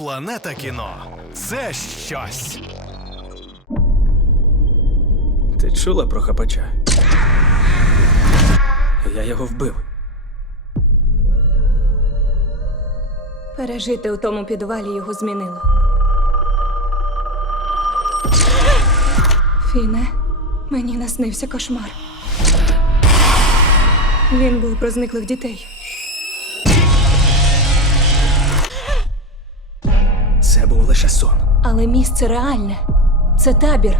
Планета кіно це щось. Ти чула про хапача? Я його вбив. Пережити у тому підвалі його змінило. Фіне, мені наснився кошмар. Він був про зниклих дітей. Лише сон. Але місце реальне. Це табір.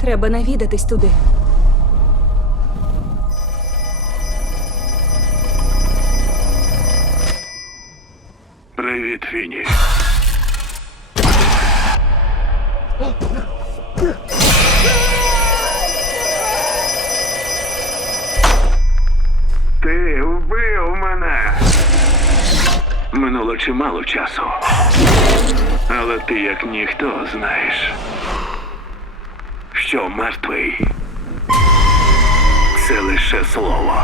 Треба навідатись туди. Привіт, Фіні. Ти вбив мене. Минуло чимало часу. Але ти як ніхто знаєш, що мертвий це лише слово.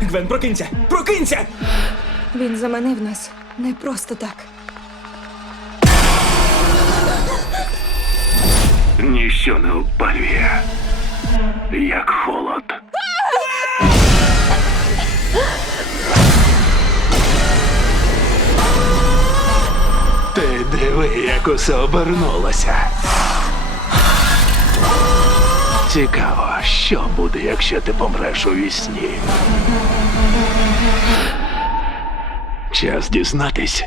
Гвен, прокинься! Прокинься! Він заманив нас не просто так. Ніщо не опалює, як холод. Ти диви, як усе обернулося. Цікаво, що буде, якщо ти помреш у вісні. Час дізнатись.